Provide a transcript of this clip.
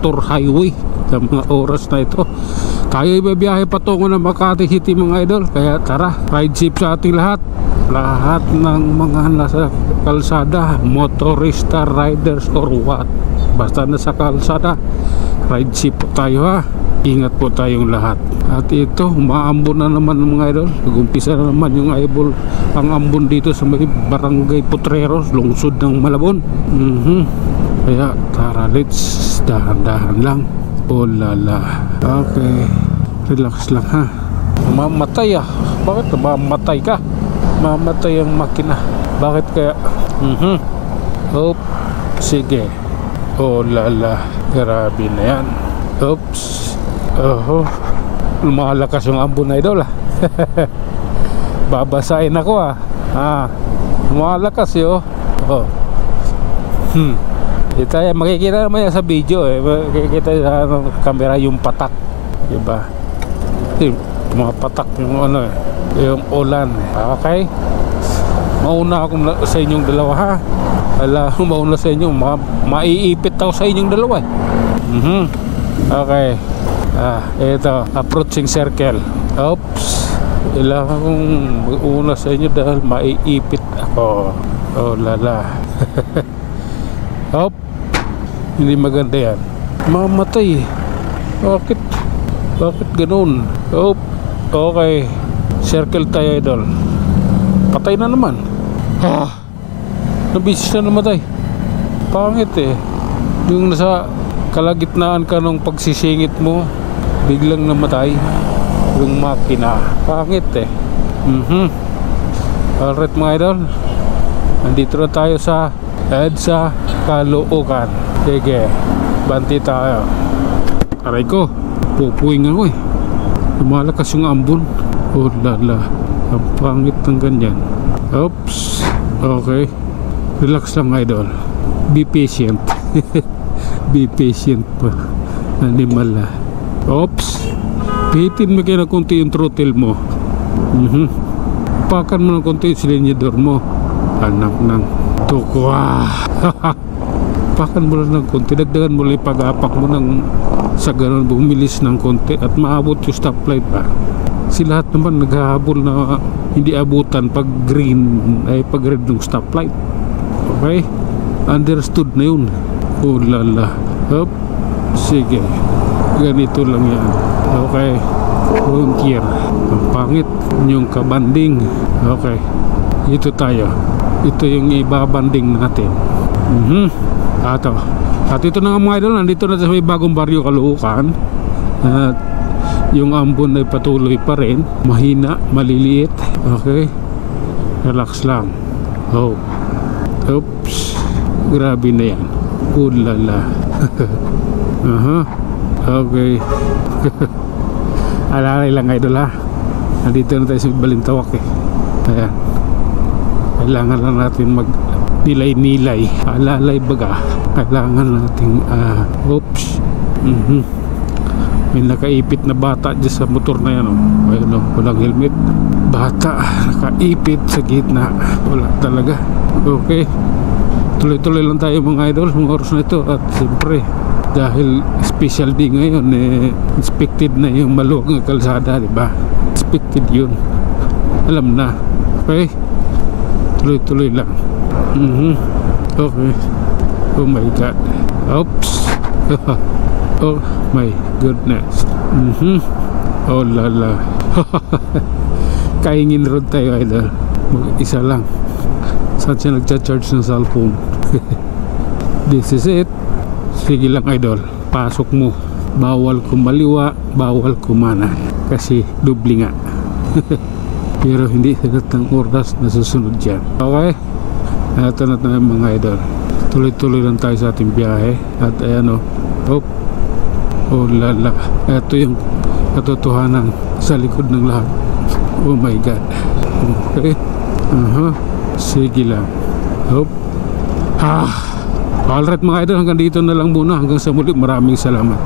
motor highway sa mga oras na ito. Tayo ibibiyahe patungo ng Makati City mga idol. Kaya tara, ride safe sa ating lahat. Lahat ng mga nasa kalsada, motorista, riders or what, basta nasa kalsada, ride safe po tayo ha. Ingat po tayong lahat. At ito, umaambon na naman mga idol. Nag-umpisa na naman yung ang ambon dito sa may Barangay Potreros, lungsod ng Malabon. Kaya tara, let's dahan-dahan lang. Oh lala. Okay, relax lang ha. Mamatay ah. Bakit mamatay ka? Mamatay ang makina. Bakit kaya? Hop. Sige. Oh lala. Grabe na yan. Oops. Lumalakas yung ambon na idol ah. Babasahin ako ah. Lumalakas yun. Makikita naman yan sa video eh. Makikita sa camera yung patak, diba? Mga patak yung ano eh, yung ulan. Okay, mauna akong sa inyong dalawa ha. Mauna sa inyo, maiipit ako sa inyong dalawa eh. Okay. Ito, approaching circle. Oops. Kailangan kong una sa inyo dahil maiipit ako. Oh lala. Hop. Hindi maganda yan. Mamatay. Bakit ganun? Hop. Okay. Circle tayo idol. Patay na naman. Nabisis na namatay. Pangit eh. Yung nasa kalagitnaan ka ng pagsisingit mo, biglang namatay yung makina. Pangit eh. Alright mga idol, nandito na tayo sa EDSA Caloocan. Sige, banti tayo. Aray ko, pupuing ako eh. Lumalakas yung ambon. Oh lala, ang pangit ng ganyan. Oops. Okay, relax lang idol. Be patient. Be patient pa. Animal ah. Oops. Pihitin mo kayo na konti yung throttle mo. Pakan mo ng konti yung silinyador mo. Anak ng tukwa. Pakan mo lang ng konti. Dagdagan mo lang yung pag-apak mo ng sa ganun, bumilis ng konti at maabot yung stoplight pa. Si lahat naman naghahabol na hindi abutan pag green ay pag red ng stoplight. Okay, understood na yun. Oh lala. Hop. Sige, ganito lang yan. Okay, wrong gear. Ang pangit yung kabanding. Okay, ito tayo. Ito yung ibabanding natin. At ito na nga mga idol, nandito na sa may bagong baryo Caloocan. At yung ambon ay patuloy pa rin. Mahina, maliliit. Okay, relax lang. Oh. Oops. Grabe na yan. Ulala. Okay. Alalay lang idol ha. Nandito na tayo sa Balintawak eh. Ayan. Kailangan lang natin mag nilay-nilay. Alalay baga. Kailangan natin oops. May nakaipit na bata dyan sa motor na yan. Ayun o, walang helmet. Bata, nakaipit sa gitna. Wala talaga. Okay. Tuloy-tuloy lang tayo mga idol mga oras na ito. At siyempre dahil special day ngayon inspected na yung maluwag ng kalsada, diba? Inspected yun, alam na. Okay, tuloy-tuloy lang. Okay. Oh my god. Oops. Oh my goodness. Oh lala. Kaingin road tayo idol. Mag-isa lang. Saan siya nagcha-charge ng cellphone? This is it. Sige lang idol, pasok mo. Bawal kumaliwa, bawal kumana. Kasi dubli nga. Pero hindi sagat ng oras na susunod dyan. Okay? Ito na tayo mga idol. Tuloy-tuloy lang tayo sa ating biyahe. At ayan o. Oh lala. Ito yung katotohanan sa likod ng lahat. Oh my god. Okay? Sige lang. Alright mga idol, hanggang dito na lang muna. Hanggang sa muli, maraming salamat.